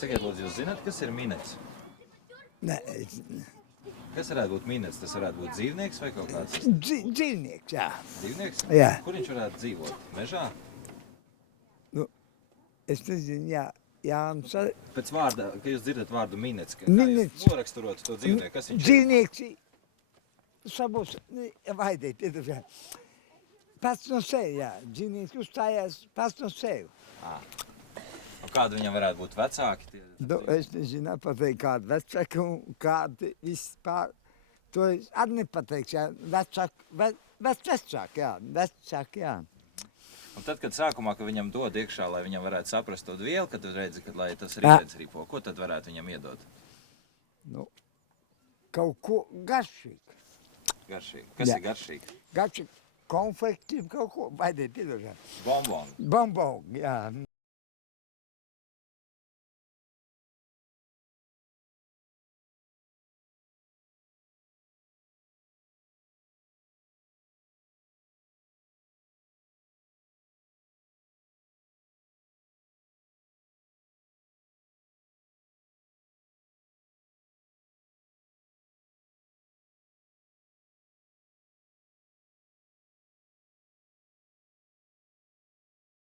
Sakiet, lūdzu, jūs zināt, kas ir minets? Nē, Kas varētu būt minets? Tas varētu būt dzīvnieks vai kaut kāds dzīvnieks, jā. dzīvnieks? Jā. Kur viņš varētu dzīvot? Mežā? Nu, es nezinu, jā. Jānis ar Pēc vārda, ka jūs dzirdat vārdu minets, kā Minets. jūs noraksturot to dzīvnieku, kas viņš ir? dzīvnieks. Sabūs, vaidē, piedodiet. Pats no sevi, jā. Dzīvnieks uzstājās pats no sevi. Un kādi viņam varētu būt vecāki? Nu, es nezinu, pateikt, kāda vecāka un kāda vispār. To es arī nepateikšu, jā. Vecāk, jā. Vecāk, jā. Un tad, kad sākumā, ka viņam dod iekšā, lai viņam varētu saprast to vielu, kad tu redzi, ka lai tas rītens ripo, ko tad varētu viņam iedot? Nu, kaut ko garšīgu. Garšīgi. Kas Jā. ir garšīgi? Garšīgu konfekti, kaut ko, vaidē, piedodiet. Bonboni. Bonboni, jā.